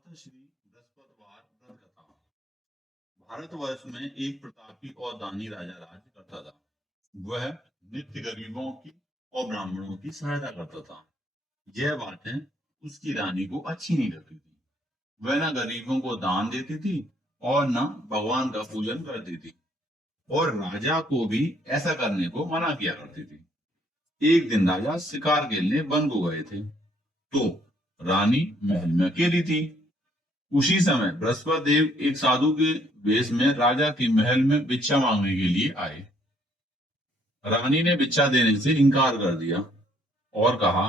अथ श्री बृहस्पतिवार व्रत कथा। भारतवर्ष में एक प्रतापी और दानी राजा राज करता था। वह नित्य गरीबों की और ब्राह्मणों की सहायता करता था। यह बातें उसकी रानी को अच्छी नहीं लगती थी। वह न गरीबों को दान देती थी और न भगवान का पूजन करती थी, और राजा को भी ऐसा करने को मना किया करती थी। एक दिन राजा शिकार खेलने वन को गए थे, तो रानी महल में अकेली थी। उसी समय बृहस्पति देव एक साधु के वेश में राजा के महल में भिक्षा मांगने के लिए आए। रानी ने भिक्षा देने से इनकार कर दिया और कहा,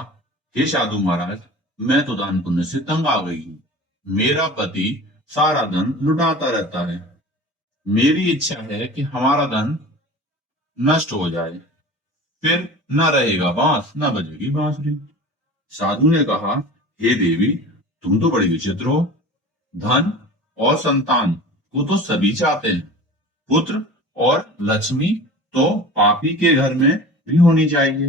हे साधु महाराज, मैं तो दान पुण्य से तंग आ गई हूँ। मेरा पति सारा धन लुटाता रहता है। मेरी इच्छा है कि हमारा धन नष्ट हो जाए, फिर न रहेगा बांस न बजेगी बांसुरी। साधु ने कहा, हे देवी, तुम तो बड़ी विचित्र हो। धन और संतान को तो सभी चाहते हैं। पुत्र और लक्ष्मी तो पापी के घर में भी होनी चाहिए।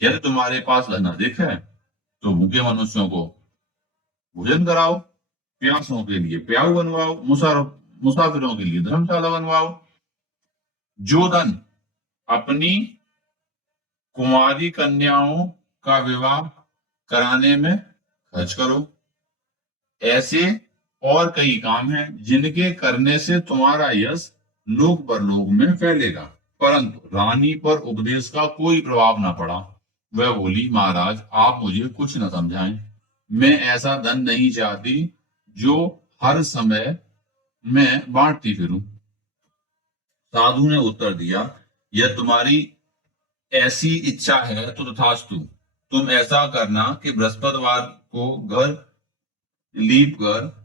यदि तुम्हारे पास धन अधिक है तो भूखे मनुष्यों को भोजन कराओ, प्यासों के लिए प्याऊ बनवाओ, मुसाफिरों के लिए धर्मशाला बनवाओ। जो धन अपनी कुंवारी कन्याओं का विवाह कराने में खर्च करो। ऐसे और कई काम हैं जिनके करने से तुम्हारा यश लोक परलोक में फैलेगा। परंतु रानी पर उपदेश का कोई प्रभाव न पड़ा। वह बोली, महाराज, आप मुझे कुछ न समझाएं। मैं ऐसा धन नहीं चाहती जो हर समय मैं बांटती फिरूं। साधु ने उत्तर दिया, यह तुम्हारी ऐसी इच्छा है तो तथास्तु। तुम ऐसा करना कि बृहस्पतिवार को घर लीप कर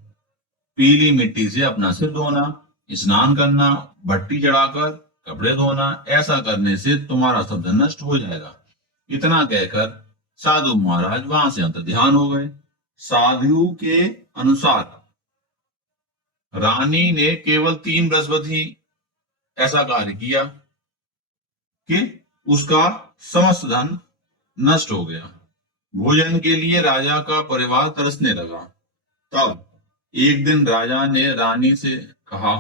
पीली मिट्टी से अपना सिर धोना, स्नान करना, भट्टी चढ़ाकर कपड़े धोना। ऐसा करने से तुम्हारा सब धन नष्ट हो जाएगा। इतना कहकर साधु महाराज वहां से अंतर्ध्यान हो गए। साधु के अनुसार रानी ने केवल 3 बृहस्पति ऐसा कार्य किया कि उसका समस्त धन नष्ट हो गया। भोजन के लिए राजा का परिवार तरसने लगा। तब एक दिन राजा ने रानी से कहा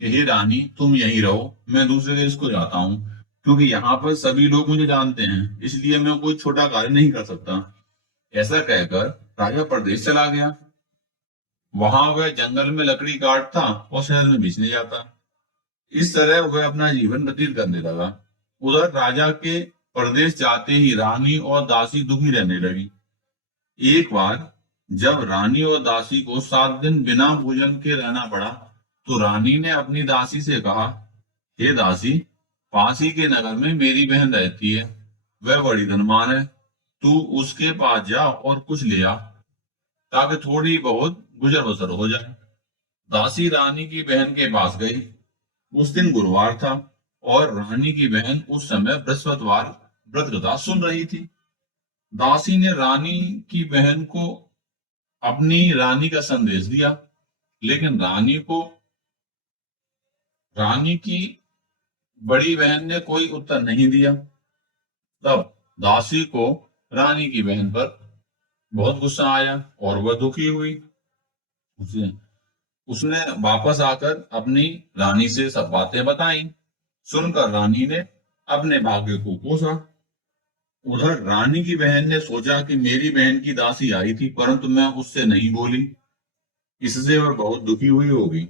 कि हे रानी, तुम यहीं रहो, मैं दूसरे देश को जाता हूँ, क्योंकि यहाँ पर सभी लोग मुझे जानते हैं, इसलिए मैं कोई छोटा कार्य नहीं कर सकता। ऐसा कहकर राजा परदेश चला गया। वहां वह जंगल में लकड़ी काटता और शहर में बेचने जाता। इस तरह वह अपना जीवन व्यतीत करने लगा। उधर राजा के परदेश जाते ही रानी और दासी दुखी रहने लगी। एक बार जब रानी और दासी को 7 दिन बिना भोजन के रहना पड़ा, तो रानी ने अपनी दासी से कहा, हे दासी, पास ही के नगर में मेरी बहन रहती है। वह बड़ी धनवान है। तू उसके पास जा और कुछ ले आ, ताकि थोड़ी बहुत गुजर बसर हो जाए। दासी रानी की बहन के पास गई। उस दिन गुरुवार था और रानी की बहन उस समय बृहस्पतिवार व्रत कथा सुन रही थी। दासी ने रानी की बहन को अपनी रानी का संदेश दिया, लेकिन रानी की बड़ी बहन ने कोई उत्तर नहीं दिया। तब दासी को रानी की बहन पर बहुत गुस्सा आया और वह दुखी हुई। उसने वापस आकर अपनी रानी से सब बातें बताई। सुनकर रानी ने अपने भाग्य को कोसा। उधर रानी की बहन ने सोचा कि मेरी बहन की दासी आई थी, परंतु मैं उससे नहीं बोली, इससे वह बहुत दुखी हुई होगी।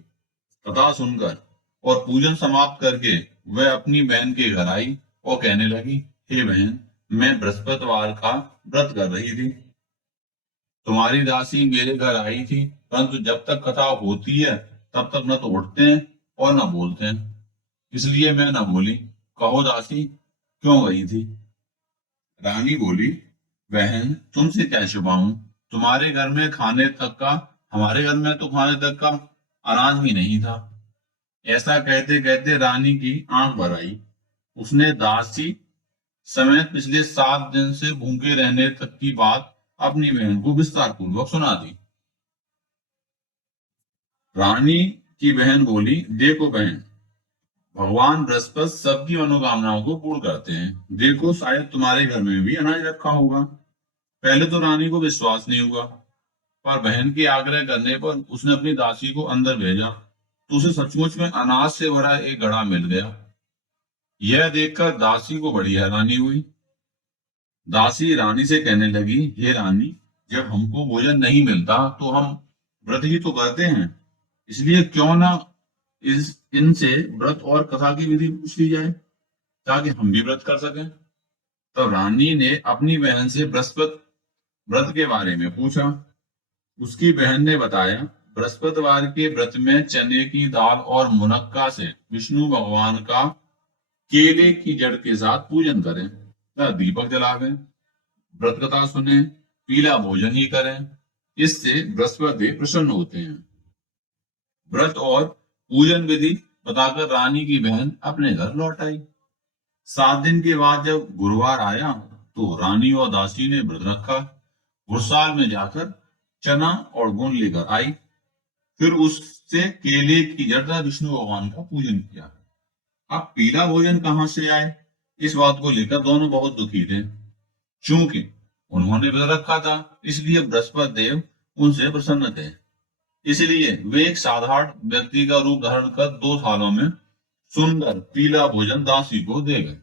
कथा सुनकर और पूजन समाप्त करके वह अपनी बहन के घर आई और कहने लगी, हे बहन, मैं बृहस्पतिवार का व्रत कर रही थी। तुम्हारी दासी मेरे घर आई थी, परंतु जब तक कथा होती है तब तक न तो उठते हैं और न बोलते हैं, इसलिए मैं न बोली। कहो दासी, क्यों गई थी? रानी बोली, बहन, तुमसे क्या छुपाऊं? तुम्हारे घर में खाने तक का, हमारे घर में तो खाने तक का अनाज भी नहीं था। ऐसा कहते कहते रानी की आंख भर आई। उसने दासी समेत पिछले 7 दिन से भूखे रहने तक की बात अपनी बहन को विस्तार पूर्वक सुना दी। रानी की बहन बोली, देखो बहन, भगवान बृहस्पति सबकी मनोकामनाओं को पूर्ण करते हैं। देखो, शायद तुम्हारे घर में भी अनाज रखा होगा। पहले तो रानी को विश्वास नहीं हुआ, पर बहन के आग्रह करने पर उसने अपनी दासी को अंदर भेजा तो उसे सचमुच में अनाज से भरा एक घड़ा मिल गया। यह देखकर दासी को बड़ी हैरानी हुई। दासी रानी से कहने लगी, हे रानी, जब हमको भोजन नहीं मिलता तो हम व्रत ही तो करते हैं, इसलिए क्यों ना इस इनसे व्रत और कथा की विधि पूछ ली जाए ताकि हम भी व्रत कर सकें। तब रानी ने अपनी बहन से बृहस्पति व्रत के बारे में पूछा। उसकी बहन ने बताया, बृहस्पतिवार के व्रत में चने की दाल और मुनक्का से विष्णु भगवान का केले की जड़ के साथ पूजन करें, दीपक जलावें, व्रत कथा सुने, पीला भोजन ही करें, इससे बृहस्पति प्रसन्न होते हैं। व्रत और पूजन विधि बताकर रानी की बहन अपने घर लौट आई। 7 दिन के बाद जब गुरुवार आया तो रानी और दासी ने व्रत रखा। घुड़साल में जाकर चना और गुण लेकर आई, फिर उससे केले की जड़ विष्णु भगवान का पूजन किया। अब पीला भोजन कहां से आए, इस बात को लेकर दोनों बहुत दुखी थे। चूंकि उन्होंने व्रत रखा था इसलिए बृहस्पति देव उनसे प्रसन्न थे, इसलिए वे एक साधारण व्यक्ति का रूप धारण कर 2 थालों में सुंदर पीला भोजन दासी को दे गए।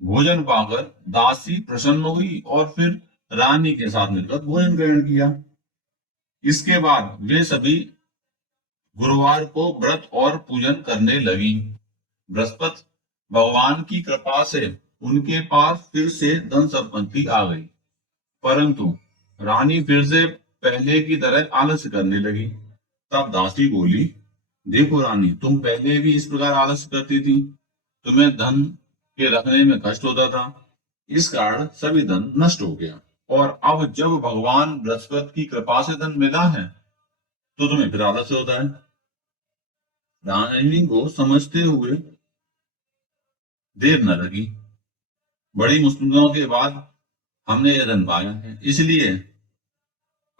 भोजन पाकर दासी प्रसन्न हुई और फिर रानी के साथ मिलकर भोजन ग्रहण किया। इसके बाद वे सभी गुरुवार को व्रत और पूजन करने लगी। बृहस्पति भगवान की कृपा से उनके पास फिर से धन संपत्ति आ गई, परंतु रानी फिर से पहले की तरह आलस्य करने लगी। तब दासी बोली, देखो रानी, तुम पहले भी इस प्रकार आलस्य करती थी, तुम्हें धन के रखने में कष्ट होता था, इस कारण सभी धन नष्ट हो गया, और अब जब भगवान बृहस्पति की कृपा से धन मिला है तो तुम्हें फिर आलस्य होता है। रानी को समझते हुए देर न लगी। बड़ी मुश्किलों के बाद हमने यह धन पाया है, इसलिए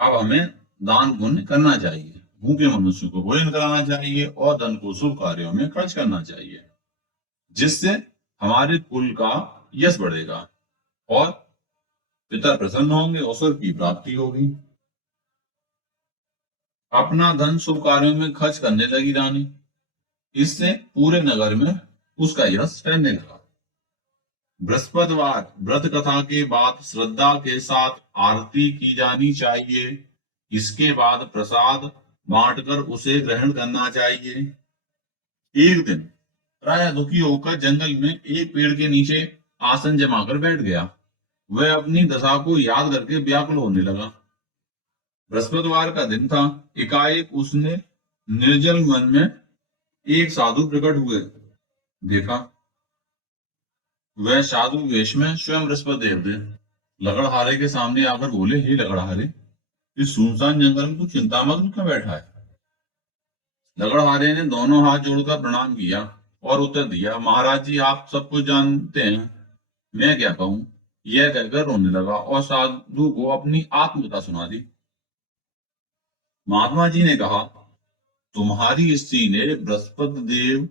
अब हमें दान पुण्य करना चाहिए, भूखे मनुष्य को भोजन कराना चाहिए और धन को शुभ कार्यों में खर्च करना चाहिए, जिससे हमारे कुल का यश बढ़ेगा और पिता प्रसन्न होंगे और स्वर्ग की प्राप्ति होगी। अपना धन शुभ कार्यों में खर्च करने लगी रानी। इससे पूरे नगर में उसका यश फैलने लगा। बृहस्पतिवार व्रत कथा के बाद श्रद्धा के साथ आरती की जानी चाहिए। इसके बाद प्रसाद बांटकर उसे ग्रहण करना चाहिए। एक दिन प्राय दुखी होकर जंगल में एक पेड़ के नीचे आसन जमाकर बैठ गया। वह अपनी दशा को याद करके व्याकुल होने लगा। बृहस्पतिवार का दिन था। एकाएक उसने निर्जल मन में एक साधु प्रकट हुए देखा। वह साधु वेश में स्वयं बृहस्पति देव थे। लकड़हारे के सामने आकर बोले, हे लकड़हारे, इस सुनसान जंगल में तू चिंतामग्न क्यों बैठा है? लकड़हारे ने दोनों हाथ जोड़कर प्रणाम किया और उत्तर दिया, महाराज जी, आप सब कुछ जानते हैं, मैं क्या कहूं? यह कहकर रोने लगा और साधु को अपनी आत्मकथा सुना दी। महात्मा जी ने कहा, तुम्हारी स्त्री ने बृहस्पति देव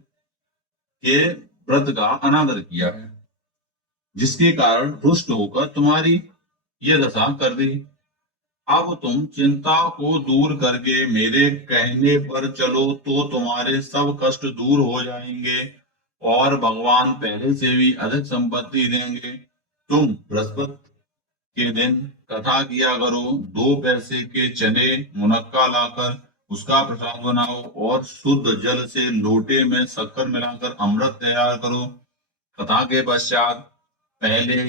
के व्रत का अनादर किया है, जिसके कारण रुष्ट होकर तुम्हारी यह दशा कर दी। अब तुम चिंता को दूर करके मेरे कहने पर चलो तो तुम्हारे सब कष्ट दूर हो जाएंगे और भगवान पहले से भी अधिक संपत्ति देंगे। तुम बृहस्पति के दिन कथा किया करो, 2 पैसे के चने मुनक्का लाकर उसका प्रसाद बनाओ और शुद्ध जल से लोटे में शक्कर मिलाकर अमृत तैयार करो। कथा के पश्चात पहले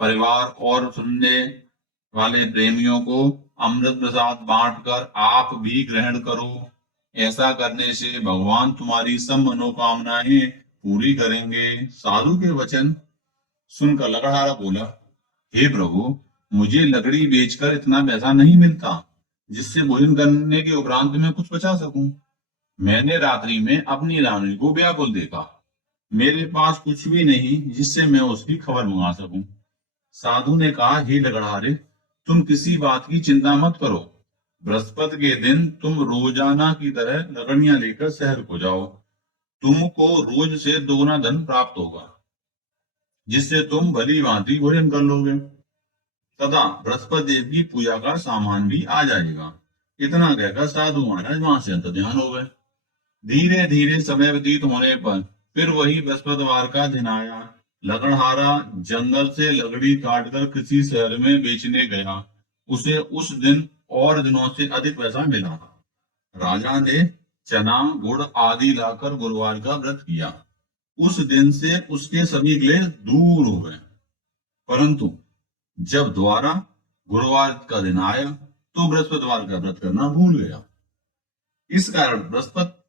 परिवार और सुनने वाले प्रेमियों को अमृत प्रसाद बांटकर आप भी ग्रहण करो। ऐसा करने से भगवान तुम्हारी सब मनोकामनाएं पूरी करेंगे। साधु के वचन सुनकर लकड़हारा बोला, हे प्रभु, मुझे लकड़ी बेचकर इतना पैसा नहीं मिलता जिससे भोजन करने के उपरांत मैं कुछ बचा सकूं। मैंने रात्रि में अपनी रानी को व्याकुल देखा। मेरे पास कुछ भी नहीं जिससे मैं उसकी खबर मंगा सकूं। साधु ने कहा, हे लकड़हारे, तुम किसी बात की चिंता मत करो। बृहस्पति के दिन तुम रोजाना की तरह लकड़ियां लेकर शहर को जाओ। तुमको रोज से 2 गुना धन प्राप्त होगा, जिससे तुम भली भांति भोजन कर लोगे। तथा बृहस्पति देव की पूजा का सामान भी आ जाएगा। इतना कहकर साधु महाराज वहां से अंतर्ध्यान हो गए। धीरे धीरे समय व्यतीत होने पर फिर वही बृहस्पतिवार का दिन आया। लकड़हारा जंगल से लकड़ी काटकर किसी शहर में बेचने गया। उसे उस दिन और दिनों से अधिक पैसा मिला। राजा ने चना गुड़ आदि लाकर गुरुवार का व्रत किया। उस दिन से उसके सभी क्लेश दूर हो गए। परंतु जब दोबारा गुरुवार का दिन आया तो बृहस्पतिवार का व्रत करना भूल गया। इस कारण बृहस्पति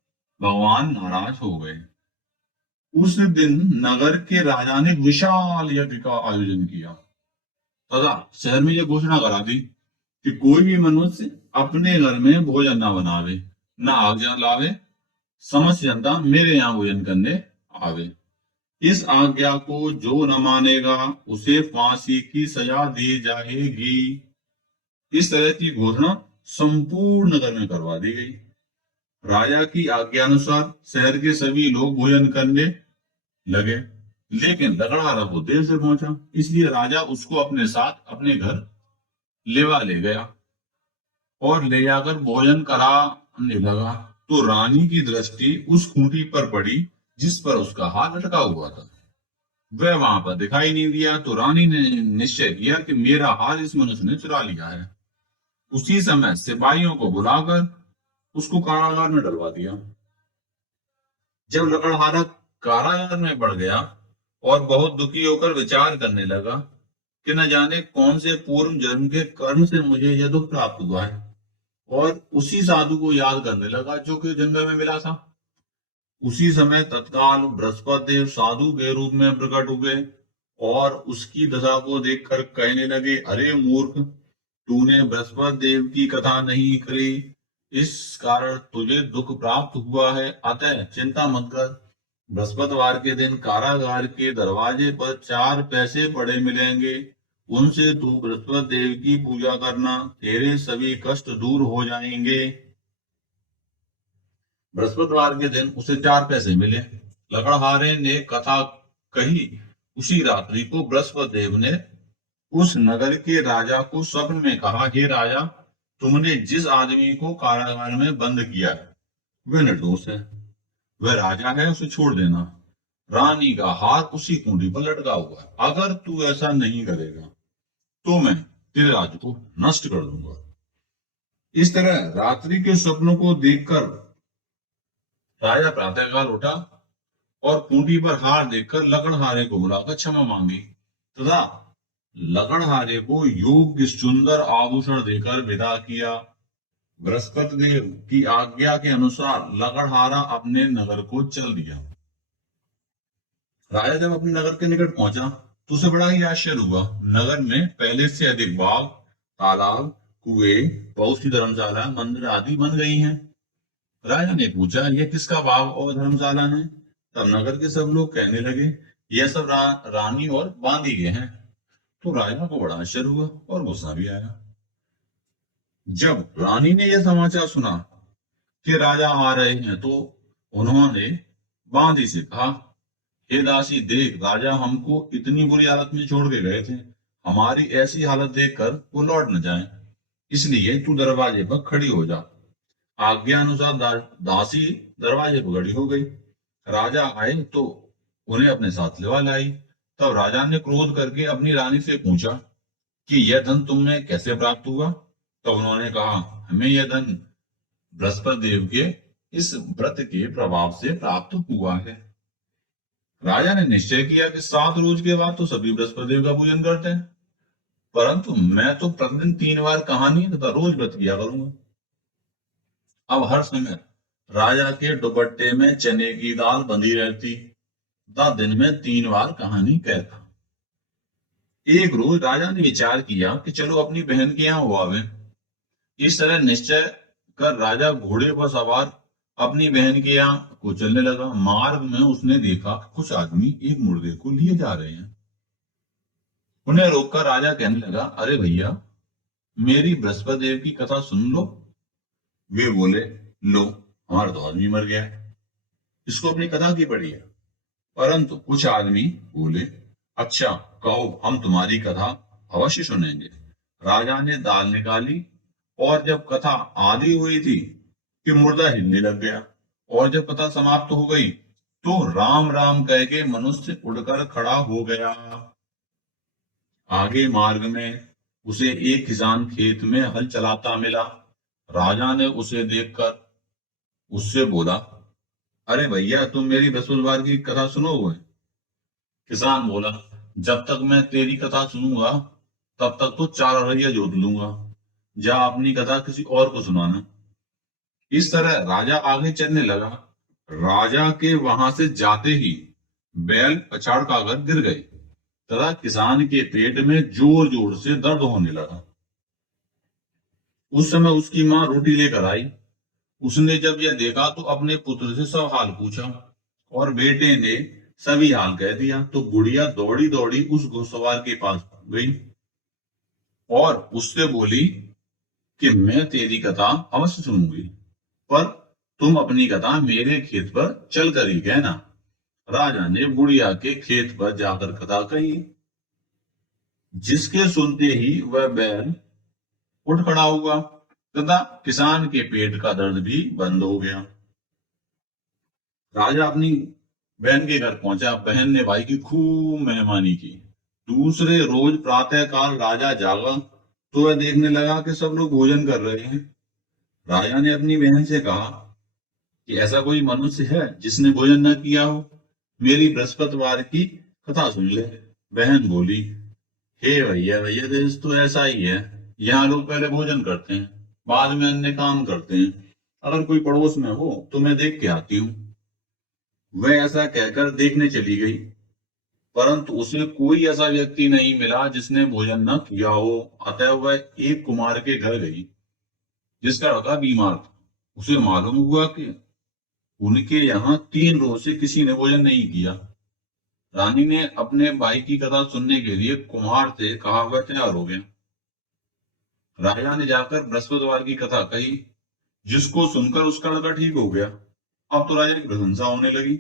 भगवान नाराज हो गए। उस दिन नगर के राजा ने विशाल यज्ञ का आयोजन किया तथा शहर में यह घोषणा करा दी कि कोई भी मनुष्य अपने घर में भोजन ना बनावे, ना आज्ञा लावे, समस्त जनता मेरे यहाँ भोजन करने आवे। इस आज्ञा को जो न मानेगा उसे फांसी की सजा दी जाएगी। इस तरह की घोषणा संपूर्ण नगर में करवा दी गई। राजा की आज्ञा अनुसार शहर के सभी लोग भोजन करने लगे, लेकिन लकड़हारा को देर से पहुंचा, इसलिए राजा उसको अपने साथ अपने घर लेवा ले गया और ले जाकर भोजन कराने लगा। तो रानी की दृष्टि उस खूंटी पर पड़ी जिस पर उसका हाथ लटका हुआ था। वह वहां पर दिखाई नहीं दिया तो रानी ने निश्चय किया कि मेरा हार इस मनुष्य ने चुरा लिया है। उसी समय सिपाहियों को बुलाकर उसको कारागार में डलवा दिया। जब लकड़हारा कारागार में बढ़ गया और बहुत दुखी होकर विचार करने लगा कि न जाने कौन से पूर्व जन्म के कर्म से मुझे यह दुख प्राप्त हुआ है, और उसी साधु को याद करने लगा जो कि जंगल में मिला था। उसी समय तत्काल बृहस्पति देव साधु के रूप में प्रकट हुए और उसकी दशा को देखकर कहने लगे, अरे मूर्ख, तूने बृहस्पति देव की कथा नहीं करी, इस कारण तुझे दुख प्राप्त हुआ है। अतः चिंता मत कर। बृहस्पतिवार के दिन कारागार के दरवाजे पर 4 पैसे पड़े मिलेंगे, उनसे तू बृहस्पति देव की पूजा करना, तेरे सभी कष्ट दूर हो जाएंगे। बृहस्पतिवार के दिन उसे 4 पैसे मिले। लकड़हारे ने कथा कही। उसी रात्रि को बृहस्पति देव ने उस नगर के राजा को स्वप्न में कहा, हे राजा, तुमने जिस आदमी को कारागार में बंद किया है वह निर्दोष है, वह राजा है, उसे छोड़ देना। रानी का हार उसी कुंडी पर लटका हुआ है। अगर तू ऐसा नहीं करेगा तो मैं तेरे राज्य को नष्ट कर दूंगा। इस तरह रात्रि के स्वप्न को देखकर राजा प्रातःकाल उठा और कुंडी पर हार देखकर लकड़हारे को बुलाकर क्षमा मांगी तथा लकड़हारे को योग्य सुंदर आभूषण देकर विदा किया। बृहस्पति देव की आज्ञा के अनुसार लकड़हारा अपने नगर को चल दिया। राजा जब अपने नगर के निकट पहुंचा तो उसे बड़ा ही आश्चर्य हुआ। नगर में पहले से अधिक बाग, तालाब, कुएं, बहुत सी धर्मशाला, मंदिर आदि बन गई हैं। राजा ने पूछा, यह किसका बाग और धर्मशाला है? तब नगर के सब लोग कहने लगे, यह सब रानी और बांदी के हैं। तो राजा को बड़ा आश्चर्य हुआ और गुस्सा भी आया। जब रानी ने यह समाचार सुना कि राजा आ रहे हैं तो उन्होंने बांदी से कहा, हे दासी, देख, राजा हमको इतनी बुरी हालत में छोड़ के गए थे, हमारी ऐसी हालत देखकर वो लौट न जाए, इसलिए तू दरवाजे पर खड़ी हो जा। आज्ञा अनुसार दासी दरवाजे पर खड़ी हो गई। राजा आए तो उन्हें अपने साथ लेवा लाई। तब राजा ने क्रोध करके अपनी रानी से पूछा कि यह धन तुम्हें कैसे प्राप्त हुआ? तब उन्होंने कहा, हमें यह धन बृहस्पति देव के इस व्रत के प्रभाव से प्राप्त हुआ है। राजा ने निश्चय किया कि 7 रोज के बाद तो सभी बृहस्पति देव का पूजन करते हैं, परंतु मैं तो प्रतिदिन 3 बार कहानी तथा रोज व्रत किया करूंगा। अब हर समय राजा के दुपट्टे में चने की दाल बंधी रहती तथा दिन में 3 बार कहानी कहता। एक रोज राजा ने विचार किया कि चलो अपनी बहन के यहाँ हो आवे। इस तरह निश्चय कर राजा घोड़े पर सवार अपनी बहन के यहाँ को चलने लगा। मार्ग में उसने देखा कि कुछ आदमी एक मुर्गे को लिए जा रहे हैं। उन्हें रोककर राजा कहने लगा, अरे भैया, मेरी बृहस्पति देव की कथा सुन लो। वे बोले, लो, हमारा तो आदमी मर गया है, इसको अपनी कथा की पड़ी है। परंतु कुछ आदमी बोले, अच्छा, कहो, हम तुम्हारी कथा अवश्य सुनेंगे। राजा ने दाल निकाली और जब कथा आधी हुई थी कि मुर्दा हिलने लग गया, और जब कथा समाप्त हो गई तो राम राम कह के मनुष्य उड़कर खड़ा हो गया। आगे मार्ग में उसे एक किसान खेत में हल चलाता मिला। राजा ने उसे देखकर उससे बोला, अरे भैया, तुम मेरी बृहस्पतिवार की कथा सुनोगे? किसान बोला, जब तक मैं तेरी कथा सुनूंगा तब तक तो 4 अरैया जोत लूंगा। जा अपनी कथा किसी और को सुनाना। इस तरह राजा आगे चलने लगा। राजा के वहां से जाते ही बैल पछाड़ खाकर गिर गए तथा किसान के पेट में जोर जोर से दर्द होने लगा। उस समय उसकी माँ रोटी लेकर आई। उसने जब यह देखा तो अपने पुत्र से सब हाल पूछा, और बेटे ने सभी हाल कह दिया। तो गुड़िया दौड़ी दौड़ी उस घुड़सवार के पास गई और उससे बोली कि मैं तेरी कथा अवश्य सुनूंगी, पर तुम अपनी कथा मेरे खेत पर चल कर ही कहना। राजा ने बुढ़िया के खेत पर जाकर कथा कही, जिसके सुनते ही वह बैल उठ खड़ा हुआ तथा किसान के पेट का दर्द भी बंद हो गया। राजा अपनी बहन के घर पहुंचा। बहन ने भाई की खूब मेहमानी की। दूसरे रोज प्रातः काल राजा जागा तो वह देखने लगा कि सब लोग भोजन कर रहे हैं। राजा ने अपनी बहन से कहा कि ऐसा कोई मनुष्य है जिसने भोजन न किया हो? मेरी बृहस्पतिवार की कथा सुन ले। बहन बोली, हे भैया, भैया देश तो ऐसा ही है। यहाँ लोग पहले भोजन करते हैं, बाद में अन्य काम करते हैं। अगर कोई पड़ोस में हो तो मैं देख के आती हूँ। वह ऐसा कहकर देखने चली गई, परंतु उसे कोई ऐसा व्यक्ति नहीं मिला जिसने भोजन न किया हो। अतः वह एक कुमार के घर गई जिसका लड़का बीमार था। उसे मालूम हुआ कि उनके यहाँ 3 रोज से किसी ने भोजन नहीं किया। रानी ने अपने भाई की कथा सुनने के लिए कुम्हार से कहा। वह तैयार हो गया। राजा ने जाकर बृहस्पतिवार की कथा कही, जिसको सुनकर उसका लड़का ठीक हो गया। अब तो राजा की प्रशंसा होने लगी।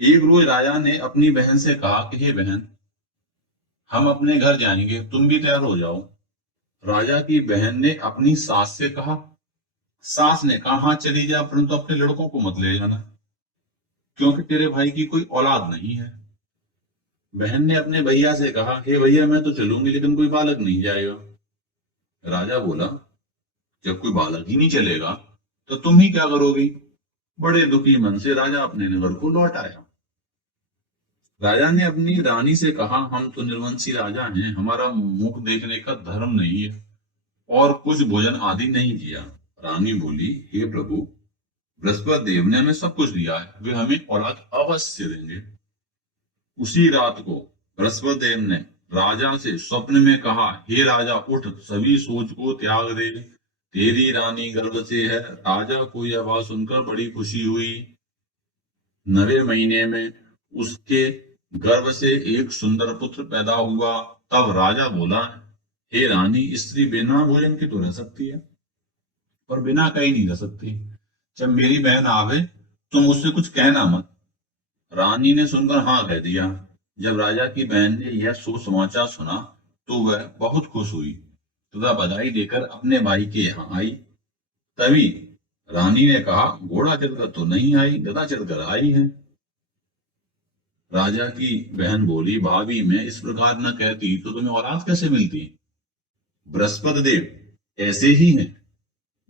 एक रोज राजा ने अपनी बहन से कहा कि हे बहन, हम अपने घर जाएंगे, तुम भी तैयार हो जाओ। राजा की बहन ने अपनी सास से कहा। सास ने कहा, हाँ चली जा, परंतु अपने लड़कों को मत ले जाना, क्योंकि तेरे भाई की कोई औलाद नहीं है। बहन ने अपने भैया से कहा, हे भैया, मैं तो चलूंगी, लेकिन कोई बालक नहीं जाएगा। राजा बोला, जब कोई बालक ही नहीं चलेगा तो तुम ही क्या करोगी? बड़े दुखी मन से राजा अपने नगर को लौट आया। राजा ने अपनी रानी से कहा, हम तो निर्वंशी राजा हैं, हमारा मुख देखने का धर्म नहीं है और कुछ भोजन आदि नहीं किया। रानी बोली, हे प्रभु, बृहस्पति देव ने हमें सब कुछ दिया है, वे हमें औलाद अवश्य देंगे। उसी रात को बृहस्पति देव ने राजा से स्वप्न में कहा, हे राजा, उठ, सभी सोच को त्याग दे, तेरी रानी गर्भ से है। राजा को यह बात सुनकर बड़ी खुशी हुई। 9वें महीने में उसके गर्भ से एक सुंदर पुत्र पैदा हुआ। तब राजा बोला, हे रानी, स्त्री बिना भोजन के तो रह सकती है, पर बिना कहीं नहीं रह सकती। जब मेरी बहन आवे तुम उससे कुछ कहना मत। रानी ने सुनकर हाँ कह दिया। जब राजा की बहन ने यह सुसमाचार सुना तो वह बहुत खुश हुई तथा बधाई देकर अपने भाई के यहाँ आई। तभी रानी ने कहा, घोड़ा चढ़कर तो नहीं आई, गधा चढ़कर आई है। राजा की बहन बोली, भाभी, मैं इस प्रकार न कहती तो तुम्हें औलाद कैसे मिलती? बृहस्पति देव ऐसे ही हैं,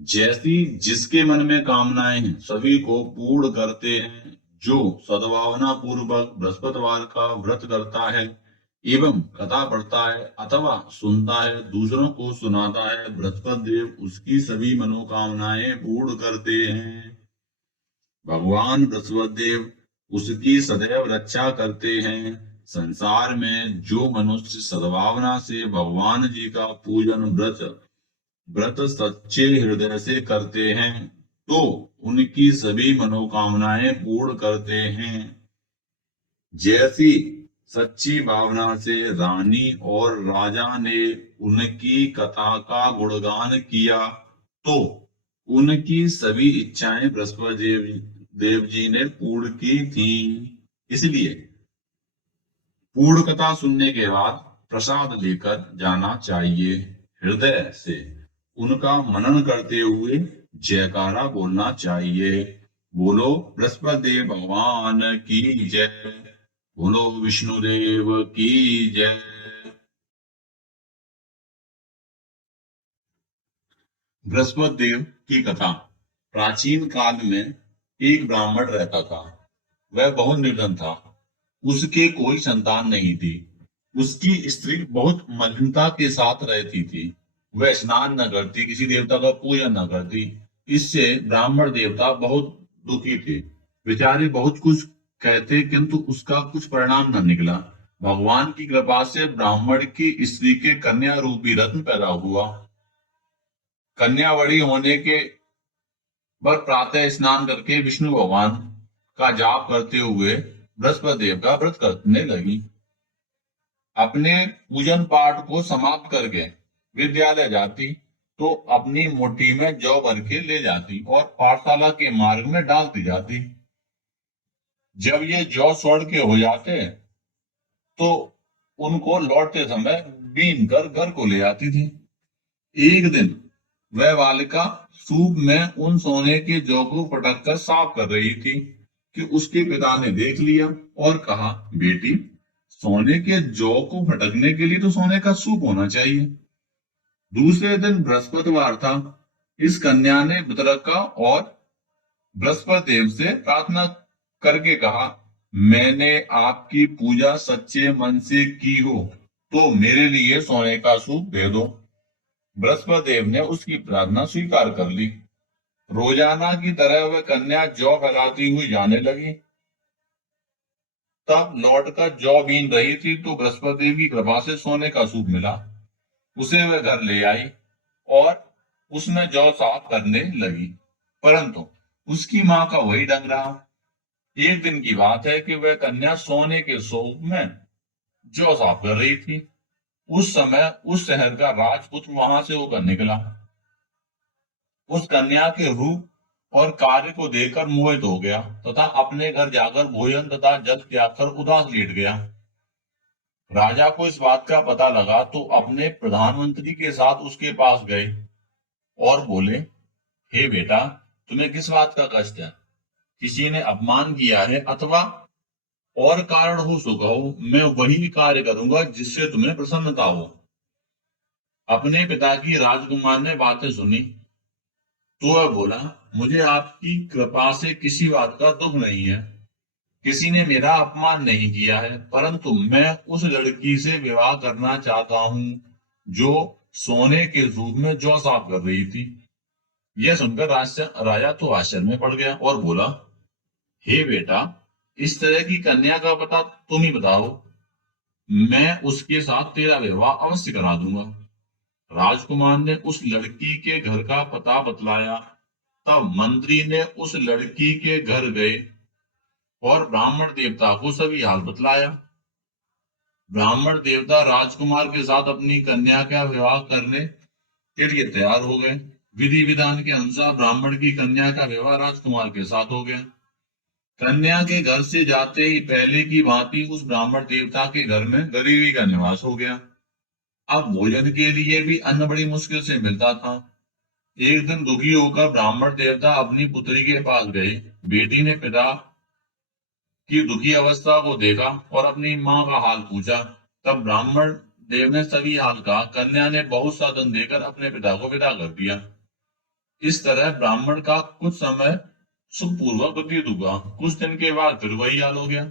जैसी जिसके मन में कामनाएं हैं सभी को पूर्ण करते हैं। जो सद्भावना पूर्वक बृहस्पतिवार का व्रत करता है एवं कथा पढ़ता है अथवा सुनता है, दूसरों को सुनाता है, बृहस्पति देव उसकी सभी मनोकामनाएं पूर्ण करते हैं। भगवान बृहस्पति देव उसकी सदैव रक्षा करते हैं। संसार में जो मनुष्य सद्भावना से भगवान जी का पूजन व्रत सच्चे हृदय से करते हैं तो उनकी सभी मनोकामनाएं पूर्ण करते हैं। जैसी सच्ची भावना से रानी और राजा ने उनकी कथा का गुणगान किया तो उनकी सभी इच्छाएं बृहस्पति देव जी ने पूर्ण की थी। इसलिए पूर्ण कथा सुनने के बाद प्रसाद लेकर जाना चाहिए। हृदय से उनका मनन करते हुए जयकारा बोलना चाहिए। बोलो बृहस्पति देव भगवान की जय। बोलो विष्णुदेव की जय। बृहस्पति देव की कथा। प्राचीन काल में एक ब्राह्मण रहता था। वह बहुत निर्धन था। उसके कोई संतान नहीं थी। उसकी स्त्री बहुत मलिनता के साथ रहती थी। वह स्नान न करती, किसी देवता का पूजन न करती। इससे ब्राह्मण देवता बहुत दुखी थे। बेचारे बहुत कुछ कहते किंतु उसका कुछ परिणाम न निकला। भगवान की कृपा से ब्राह्मण की स्त्री के कन्या रूपी रत्न पैदा हुआ। कन्या बड़ी होने के बाद प्रातः स्नान करके विष्णु भगवान का जाप करते हुए बृहस्पति देव का व्रत करने लगी। अपने पूजन पाठ को समाप्त करके विद्यालय जाती तो अपनी मुट्ठी में जौ भर के ले जाती और पाठशाला के मार्ग में डाल दी जाती। जब ये जौ स्वर्ण के हो जाते तो उनको लौटते समय बीन कर घर को ले आती थी। एक दिन वह बालिका सूप में उन सोने के जौ को पटक कर साफ कर रही थी कि उसके पिता ने देख लिया और कहा, बेटी, सोने के जौ को फटकने के लिए तो सोने का सूप होना चाहिए। दूसरे दिन बृहस्पतिवार था। इस कन्या ने वितरका और बृहस्पति देव से प्रार्थना करके कहा, मैंने आपकी पूजा सच्चे मन से की हो तो मेरे लिए सोने का सूप दे दो। बृहस्पति देव ने उसकी प्रार्थना स्वीकार कर ली। रोजाना की तरह वह कन्या जौ फैलाती हुई जाने लगी। तब लौटकर जौ बीन रही थी तो बृहस्पति देव की कृपा से सोने का सूप मिला। उसे वह घर ले आई और उसमें जौ साफ करने लगी, परंतु उसकी मां का वही ढंग रहा। एक दिन की बात है कि वह कन्या सोने के सूप में जौ साफ कर रही थी। उस समय उस शहर का राजपुत्र वहां से होकर निकला। उस कन्या के रूप और कार्य को देखकर मोहित हो गया तथा अपने घर जाकर भोजन तथा जल त्याग कर उदास लेट गया। राजा को इस बात का पता लगा तो अपने प्रधानमंत्री के साथ उसके पास गए और बोले, हे बेटा, तुम्हें किस बात का कष्ट है? किसी ने अपमान किया है अथवा और कारण हो सो कहो, मैं वही कार्य करूंगा जिससे तुम्हें प्रसन्नता हो। अपने पिता की राजकुमार ने बातें सुनी तो वह बोला, मुझे आपकी कृपा से किसी बात का दुख नहीं है। किसी ने मेरा अपमान नहीं किया है, परंतु मैं उस लड़की से विवाह करना चाहता हूं जो सोने के रूप में जौ साफ कर रही थी। यह सुनकर राजा तो आश्चर्य में पड़ गया और बोला, हे बेटा, इस तरह की कन्या का पता तुम ही बताओ, मैं उसके साथ तेरा विवाह अवश्य करा दूंगा। राजकुमार ने उस लड़की के घर का पता बतलाया। तब मंत्री ने उस लड़की के घर गए और ब्राह्मण देवता को सभी हाल बतलाया। ब्राह्मण देवता राजकुमार के साथ अपनी कन्या का विवाह करने के लिए तैयार हो गए। विधि विधान के अनुसार ब्राह्मण की कन्या का विवाह राजकुमार के साथ हो गया। कन्या के घर से जाते ही पहले की भांति उस ब्राह्मण देवता के घर में गरीबी का निवास हो गया। अब भोजन के लिए भी अन्न बड़ी मुश्किल से मिलता था। एक दिन दुखी होकर ब्राह्मण देवता अपनी पुत्री के पास गए। बेटी ने पिता की दुखी अवस्था को देखा और अपनी मां का हाल पूछा। तब ब्राह्मण देव ने सभी हाल कहा। कन्या ने बहुत सा धन देकर अपने पिता को विदा कर दिया। इस तरह ब्राह्मण का कुछ समय सुखपूर्वक व्यतीत हुआ। कुछ दिन के बाद फिर वही हाल हो गया।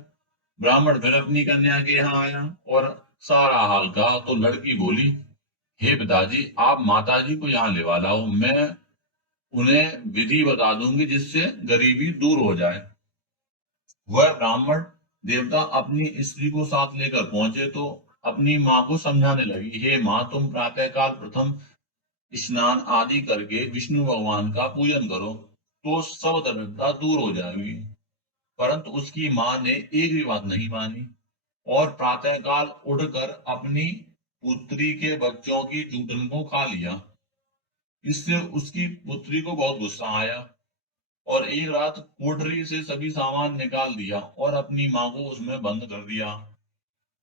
ब्राह्मण फिर अपनी कन्या के यहाँ आया और सारा हाल कहा तो लड़की बोली, हे पिताजी, आप माताजी को यहाँ लेवा लाओ, मैं उन्हें विधि बता दूंगी जिससे गरीबी दूर हो जाए। वह ब्राह्मण देवता अपनी स्त्री को साथ लेकर पहुंचे तो अपनी मां को समझाने लगी, हे मां, तुम प्रातःकाल प्रथम स्नान आदि करके विष्णु भगवान का पूजन करो तो सब दरिद्रता दूर हो जाएगी। परंतु उसकी मां ने एक भी बात नहीं मानी और प्रातःकाल उठकर अपनी पुत्री के बच्चों की जूठन को खा लिया। इससे उसकी पुत्री को बहुत गुस्सा आया और एक रात कोठरी से सभी सामान निकाल दिया और अपनी मां को उसमें बंद कर दिया।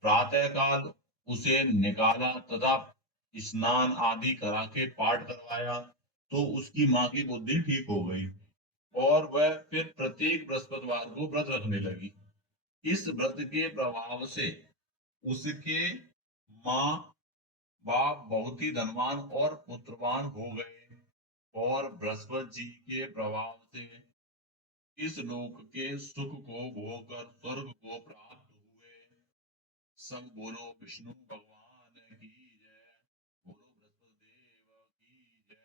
प्रातःकाल उसे निकाला तथा स्नान आदि करा के पाठ करवाया तो उसकी माँ की बुद्धि ठीक हो गई और वह फिर प्रत्येक बृहस्पतिवार को व्रत रखने लगी। इस व्रत के प्रभाव से उसके माँ बाप बहुत ही धनवान और पुत्रवान हो गए और बृहस्पति जी के प्रभाव से इस लोक के सुख को भोगकर स्वर्ग को प्राप्त हुए। सब बोलो विष्णु भगवान की जय, बोलो बृहस्पति देव की जय।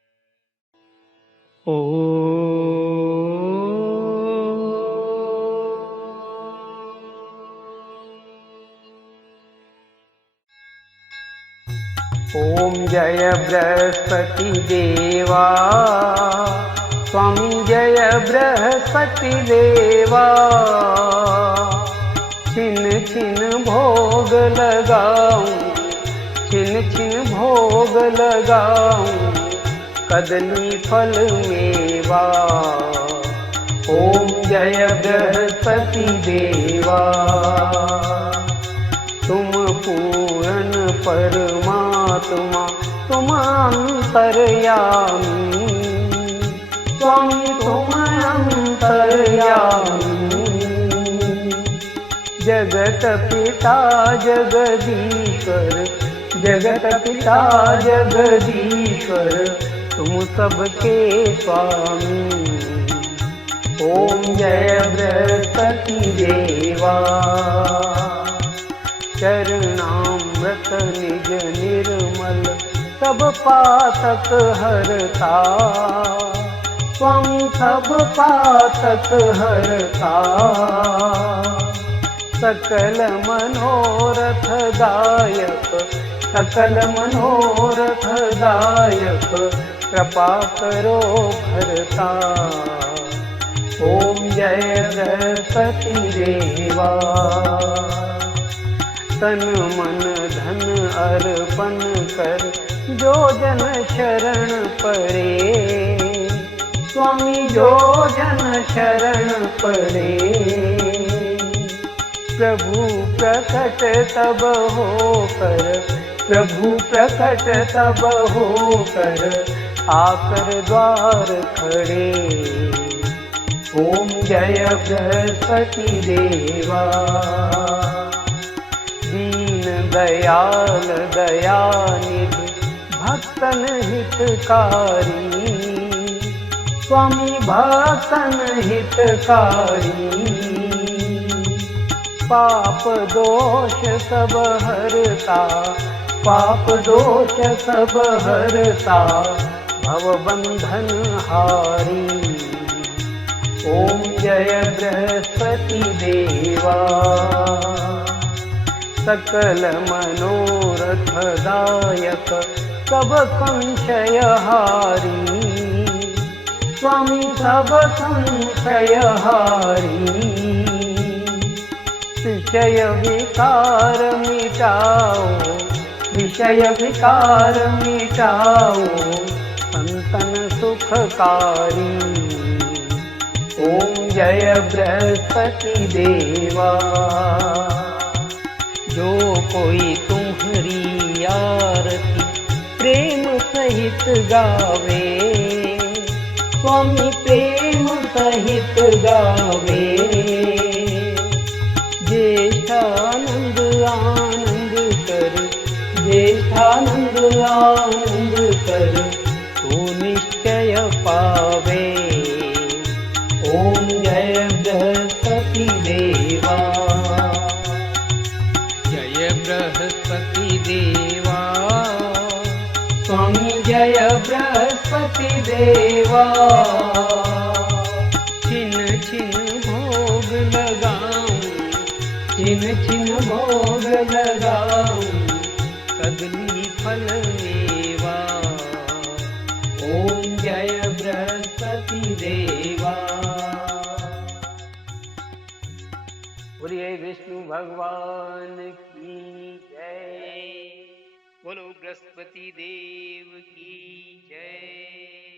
ओम जय बृहस्पति देवा, स्वामी जय बृहस्पति देवा। छिन छिन भोग लगाऊं, छिन छिन भोग लगाऊं, कदली फल मेवा। ओम जय बृहस्पति देवा, तुम पूर्ण परमात्मा, तुम अंतर्यामी, स्वामी तुम अंतर्यामी। जगत पिता जगदीश्वर, जगत पिता जगदीश्वर, तुम सबके स्वामी। ओम जय बृहस्पति देवा, चरणामृत निज निर्मल, सब पातक हरता, स्वामी सब पातक हरता। सकल मनोरथ दायक, सकल मनोरथ दायक, कृपा करो भरता। ओम जय बृहस्पति देवा, तन मन धन अर्पण कर, जो जन शरण पड़े, स्वामी जो जन शरण पड़े। प्रभु प्रकट तब होकर, प्रभु प्रकट तब होकर, आकर द्वार खड़े। ओम जय बृहस्पति देवा, दीन दयाल दयानिधि, भक्तन हितकारी, स्वामी भक्तन हितकारी। पाप दोष सब हरता, पाप दोष सब हरता, भव बंधन हारी। ओम जय बृहस्पति देवा, सकल मनोरथ दायक, सब संशय हारी, स्वामी सब संशय हारी। विषय विकार मिटाओ, विषय विकार मिटाओ, संतन सुखकारी। ओम जय बृहस्पति देवा, जो कोई तुम्हारी आरती प्रेम सहित गावे, स्वामी प्रेम सहित गावे। ज्येष्ठानंद आनंद कर, ज्येष्ठानंद आनंद कर, तू निश्चय पावे। ओम जय बृहस्पति देवा, जय बृहस्पति देवा, स्वामी जय बृहस्पति देवा। छिन छिन भोग लगाऊं, छिन छिन भोग लगाऊं, कदली फल मेवा। ओम जय बृहस्पति देवा। बोलिए विष्णु भगवान की जय, बोलो बृहस्पति देव की जय।